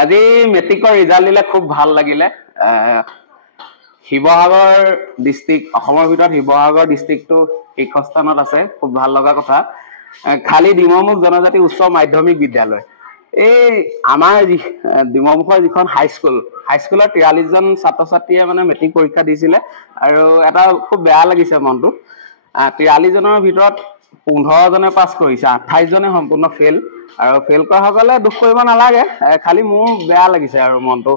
আজি মেট্ৰিকৰ ৰিজাল্ট দিলে খুব ভাল লাগিলে। শিৱসাগৰ ডিষ্ট্ৰিক্ট অসমৰ ভিতৰত শিৱসাগৰ ডিষ্ট্ৰিক্টটো শীৰ্ষস্থানত আছে, খুব ভাল লগা কথা। খালি ডিমৌমুখ জনজাতি উচ্চ মাধ্যমিক বিদ্যালয়, এই আমাৰ ডিমৌমুখৰ যিখন হাইস্কুলৰ 43জন ছাত্ৰ ছাত্ৰীয়ে মানে মেট্ৰিক পৰীক্ষা দিছিলে আৰু এটা খুব বেয়া লাগিছে মনটো। 43জনৰ ভিতৰত 15জনে পাছ কৰিছে, 28জনে সম্পূৰ্ণ ফেইল। আৰু ফেইল কৰা সকলে দুখ কৰিব নালাগে, খালি মোৰ বেয়া লাগিছে আৰু মনটো।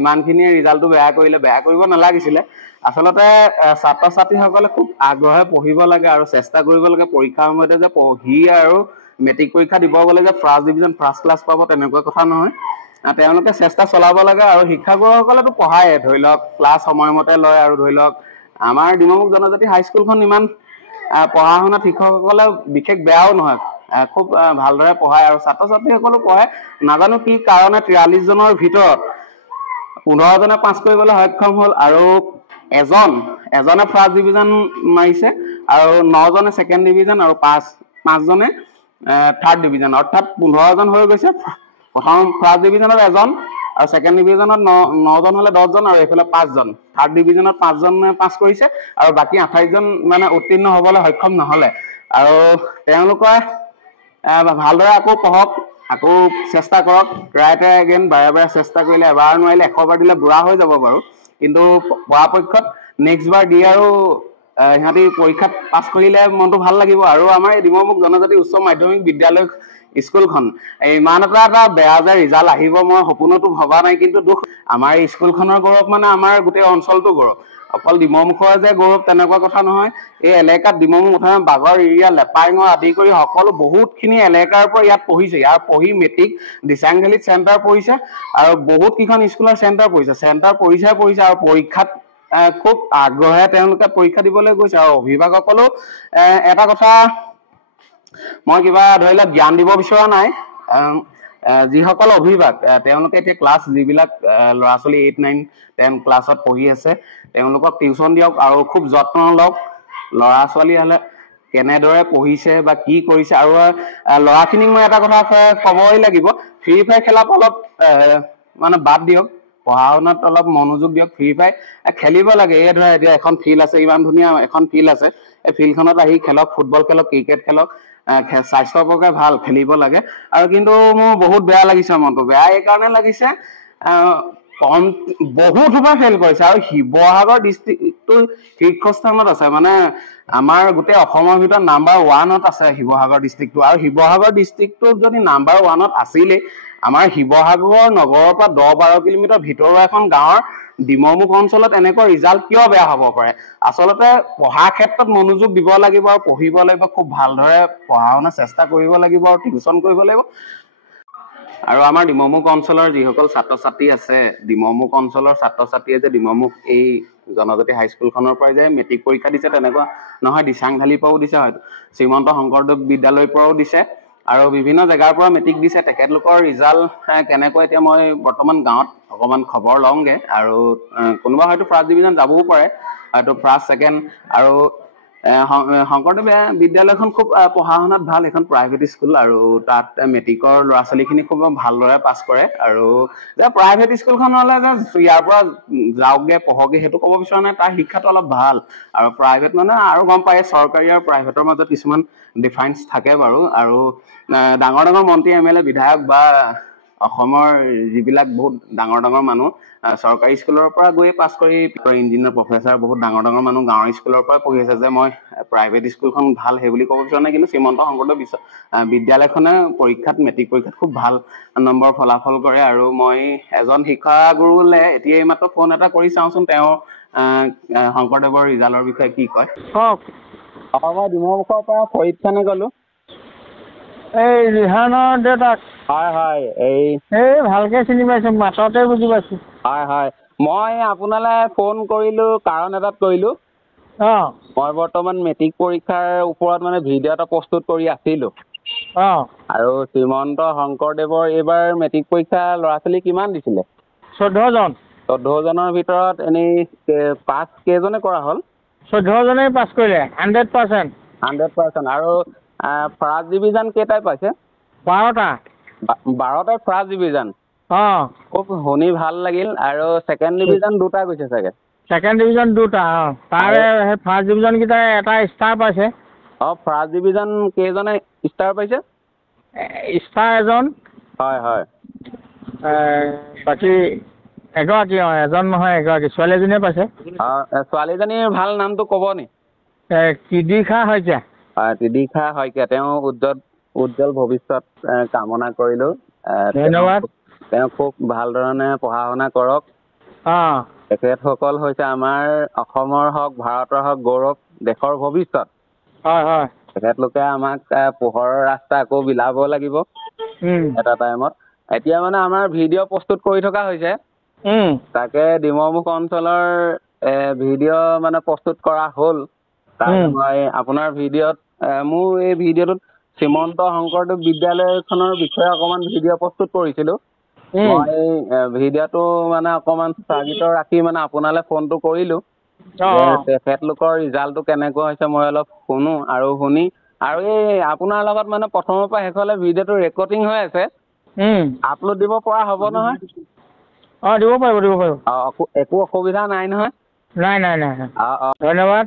ইমানখিনি ৰিজাল্টটো বেয়া কৰিলে, বেয়া কৰিব নালাগিছিলে। আচলতে ছাত্ৰ ছাত্ৰীসকলে খুব আগ্ৰহে পঢ়িব লাগে আৰু চেষ্টা কৰিব লাগে। পৰীক্ষাৰ সময়তে যে পঢ়ি আৰু মেট্ৰিক পৰীক্ষা দিব গ'লে যে ফাৰ্ষ্ট ডিভিজন ফাৰ্ষ্ট ক্লাছ পাব তেনেকুৱা কথা নহয়। তেওঁলোকে চেষ্টা চলাব লাগে আৰু শিক্ষাগুৰুসকলেতো পঢ়ায়, ধৰি লওক ক্লাছ সময়মতে লয়। আৰু ধৰি লওক আমাৰ ডিমৌমুখ জনজাতি হাইস্কুলখন ইমান পঢ়া শুনাত শিক্ষকসকলে বিশেষ বেয়াও নহয়, খুব ভালদৰে পঢ়ায় আৰু ছাত্ৰ ছাত্ৰীসকলো পঢ়ে। নাজানো কি কাৰণে 43জনৰ ভিতৰত 15জনে পাছ কৰিবলৈ সক্ষম হ'ল আৰু এজনে ফাৰ্ষ্ট ডিভিজন মাৰিছে আৰু 9জনে ছেকেণ্ড ডিভিজন আৰু 5জনে থাৰ্ড ডিভিজন, অৰ্থাৎ 15জন হৈ গৈছে। প্ৰথম ফাৰ্ষ্ট ডিভিজনত 1জন আৰু ছেকেণ্ড ডিভিজনত 9জন হ'লে 10জন আৰু এইফালে 5জন। থাৰ্ড ডিভিজনত 5জনে পাছ কৰিছে আৰু বাকী 28জন মানে উত্তীৰ্ণ হ'বলৈ সক্ষম নহ'লে। আৰু তেওঁলোকে ভালদৰে আকৌ পঢ়ক, আকৌ চেষ্টা কৰক, ট্ৰাই এগেইন, বাৰে বাৰে চেষ্টা কৰিলে এবাৰ নোৱাৰিলে 100বাৰ দিলে বুঢ়া হৈ যাব বাৰু। কিন্তু পৰাপক্ষত নেক্সট বাৰ দি আৰু সিহঁতি পৰীক্ষাত পাছ কৰিলে মনটো ভাল লাগিব। আৰু আমাৰ এই ডিমৌমুখ জনজাতি উচ্চ মাধ্যমিক বিদ্যালয় স্কুলখন ইমান এটা বেয়া যে ৰিজাল্ট আহিব মই সপোনতো ভবা নাই। কিন্তু দুখ, আমাৰ এই স্কুলখনৰ গৌৰৱ মানে আমাৰ গোটেই অঞ্চলটো গৌৰৱ, অকল ডিমৌমুখৰ যে গৌৰৱ তেনেকুৱা কথা নহয়। এই এলেকাত ডিমৌমুখ মুঠতে বাগৰ এৰিয়া লেপাইঙৰ আদি কৰি সকলো বহুতখিনি এলেকাৰ পৰা ইয়াত পঢ়িছে। ইয়াত পঢ়ি মেট্ৰিক দিচাংভেলীত চেণ্টাৰ পৰিছে আৰু বহুত কেইখন স্কুলৰ চেণ্টাৰ পৰিছে আৰু পৰীক্ষাত খুব আগ্ৰহে তেওঁলোকে পৰীক্ষা দিবলৈ গৈছে। আৰু অভিভাৱকসকলেও এটা কথা মই কিবা ধৰি লওক জ্ঞান দিব বিচৰা নাই, যিসকল অভিভাৱক তেওঁলোকে এতিয়া ক্লাছ যিবিলাক ল'ৰা ছোৱালী 8, 9, 10 ক্লাছত পঢ়ি আছে তেওঁলোকক টিউচন দিয়ক আৰু খুব যত্ন লওক। ল'ৰা ছোৱালী হ'লে কেনেদৰে পঢ়িছে বা কি কৰিছে। আৰু ল'ৰাখিনিক মই এটা কথা ক'বই লাগিব, ফ্ৰী ফায়াৰ খেলাটো অলপ মানে বাদ দিয়ক, পঢ়া শুনাত অলপ মনোযোগ দিয়ক। ফ্ৰী ফায়াৰ খেলিব লাগে। এই ধৰা এতিয়া এখন ফিল্ড আছে, ইমান ধুনীয়া এখন ফিল্ড আছে, এই ফিল্ডখনত আহি খেলক, ফুটবল খেলক, ক্ৰিকেট খেলক, স্বাস্থ্যৰ পক্ষে ভাল, খেলিব লাগে। আৰু কিন্তু মোৰ বহুত বেয়া লাগিছে, মনটো বেয়া এই কাৰণে লাগিছে বহুত সোপা ফেইল কৰিছে আৰু শিৱসাগৰ ডিষ্ট্ৰিক্টটো শীৰ্ষস্থানত আছে, মানে আমাৰ গোটেই অসমৰ ভিতৰত নাম্বাৰ 1ত আছে শিৱসাগৰ ডিষ্ট্ৰিক্টটো। আৰু শিৱসাগৰ ডিষ্ট্ৰিক্টটো যদি নাম্বাৰ 1ত আছিলেই, আমাৰ শিৱসাগৰ নগৰৰ পৰা 10-12 কিলোমিটাৰ ভিতৰুৱা এখন গাঁৱৰ ডিমৌমুখ অঞ্চলত এনেকুৱা ৰিজাল্ট কিয় বেয়া হ'ব পাৰে? আচলতে পঢ়াৰ ক্ষেত্ৰত মনোযোগ দিব লাগিব আৰু পঢ়িব লাগিব, খুব ভালদৰে পঢ়া শুনা চেষ্টা কৰিব লাগিব আৰু টিউচন কৰিব লাগিব। আৰু আমাৰ ডিমৌমুখ অঞ্চলৰ যিসকল ছাত্ৰ ছাত্ৰী আছে, ডিমৌমুখ অঞ্চলৰ ছাত্ৰ ছাত্ৰীয়ে যে ডিমৌমুখ এই জনজাতি হাইস্কুলখনৰ পৰাই যে মেট্ৰিক পৰীক্ষা দিছে তেনেকুৱা নহয়, দিচাংভেলীৰ পৰাও দিছে, হয়তো শ্ৰীমন্ত শংকৰদেৱ বিদ্যালয়ৰ পৰাও দিছে আৰু বিভিন্ন জেগাৰ পৰা মেট্ৰিক দিছে। তেখেতলোকৰ ৰিজাল্ট কেনেকৈ এতিয়া মই বৰ্তমান গাঁৱত অকণমান খবৰ লওঁগৈ। আৰু কোনোবা হয়তো ফাৰ্ষ্ট ডিভিজন যাবও পাৰে, হয়তো ফাৰ্ষ্ট, ছেকেণ্ড। আৰু শংকৰদেৱ বিদ্যালয়খন খুব পঢ়া শুনাত ভাল, এখন প্ৰাইভেট স্কুল আৰু তাত মেট্ৰিকৰ ল'ৰা ছোৱালীখিনি খুব ভালদৰে পাছ কৰে। আৰু যে প্ৰাইভেট স্কুলখন হ'লে যে ইয়াৰ পৰা যাওকগে পঢ়কগে সেইটো ক'ব বিচৰা নাই, তাৰ শিক্ষাটো অলপ ভাল। আৰু প্ৰাইভেট মানে আৰু গম পায়, চৰকাৰী আৰু প্ৰাইভেটৰ মাজত কিছুমান ডিফাৰেঞ্চ থাকে বাৰু। আৰু ডাঙৰ ডাঙৰ মন্ত্ৰী, MLA, বিধায়ক বা অসমৰ যিবিলাক বহুত ডাঙৰ ডাঙৰ মানুহ চৰকাৰী স্কুলৰ পৰা গৈ পাছ কৰি ইঞ্জিনিয়াৰ, প্ৰফেচাৰ, বহুত ডাঙৰ ডাঙৰ মানুহ গাঁৱৰ স্কুলৰ পৰা পঢ়ি আছে। যে মই প্ৰাইভেট স্কুলখন ভাল সেই বুলি ক'ব বিচৰা নাই, কিন্তু শ্ৰীমন্ত শংকৰদেৱ বিদ্যালয়খনে মেট্ৰিক পৰীক্ষাত খুব ভাল নম্বৰ ফলাফল কৰে। আৰু মই এজন শিক্ষাগুৰুলে এতিয়া এইমাত্ৰ ফোন এটা কৰি চাওঁচোন, তেওঁ শংকৰদেৱৰ ৰিজাল্টৰ বিষয়ে কি কয়। মই ডিমৌমুখৰ পৰা ফৰিদ খানে ক'লো। এই ৰিহানৰ দেউতাক? হয়, এই ভালকে চিনি পাইছো, মাততে বুজি পাইছো। হয়, মই আপোনালৈ ফোন কৰিলোঁ কাৰণ এটাত কৰিলোঁ। মই বৰ্তমান মেট্ৰিক পৰীক্ষাৰ ওপৰত মানে ভিডিঅ' এটা প্ৰস্তুত কৰি আছিলোঁ। আৰু শ্ৰীমন্ত শংকৰদেৱৰ এইবাৰ মেট্ৰিক পৰীক্ষা ল'ৰা ছোৱালী কিমান দিছিলে? 14জন। 14জনৰ ভিতৰত এনেই পাছ কেইজনে কৰা হ'ল? 14জনেই পাছ কৰিলে, 100%। 100%। আৰু ফাৰ্ষ্ট ডিভিজন কেইটাই পাইছে? 12টা। 12টাই ফাৰ্ষ্ট ডিভিজন। অঁ খুব শুনি ভাল লাগিল আৰু ছেকেণ্ড ডিভিজন 2টা গৈছে চাগে ছেকেণ্ড ডিভিজন 2টা অঁ তাৰে সেই ফাৰ্ষ্ট ডিভিজনকেইটাই এটা ষ্টাৰ পাইছে ফাৰ্ষ্ট ডিভিজন কেইজনে ষ্টাৰ পাইছে ষ্টাৰ এজন হয় হয় বাকী এগৰাকী এজন নহয় এগৰাকী ছোৱালী এজনীয়ে পাইছে ছোৱালীজনীৰ ভাল নামটো ক'ব নি কৃদিশা শইকীয়া ত্ৰিদিশা শইকীয়া তেওঁ উজ্জ্বল ভৱিষ্যত কামনা কৰিলোঁ ধন্যবাদ তেওঁ খুব ভাল ধৰণে পঢ়া শুনা কৰক অঁ তেখেতসকল হৈছে আমাৰ অসমৰ হওক ভাৰতৰ হওক গৌৰৱ দেশৰ ভৱিষ্যত হয় হয় তেখেতলোকে আমাক পোহৰৰ ৰাস্তা আকৌ বিলাব লাগিব এটা টাইমত এতিয়া মানে আমাৰ ভিডিঅ' প্ৰস্তুত কৰি থকা হৈছে তাকে ডিমৰমুখ অঞ্চলৰ ভিডিঅ' মানে প্ৰস্তুত কৰা হ'ল তাক মই আপোনাৰ ভিডিঅ'ত মোৰ এই ভিডিঅ'টোত শ্ৰীমন্ত শংকৰদেৱ বিদ্যালয়খনৰ বিষয়ে অকণমান ভিডিঅ' প্ৰস্তুত কৰিছিলোঁ মই ভিডিঅ'টো মানে অকণমান স্থগিত ৰাখি মানে আপোনালৈ ফোনটো কৰিলোঁ তেখেতলোকৰ ৰিজাল্টটো কেনেকুৱা হৈছে মই অলপ শুনো আৰু শুনি আৰু এই আপোনাৰ লগত মানে প্ৰথমৰ পৰা শেষলৈ ভিডিঅ'টো ৰেকৰ্ডিং হৈ আছে আপলোড দিব পৰা হ'ব নহয় অঁ দিব পাৰিব একো অসুবিধা নাই নহয় নাই ধন্যবাদ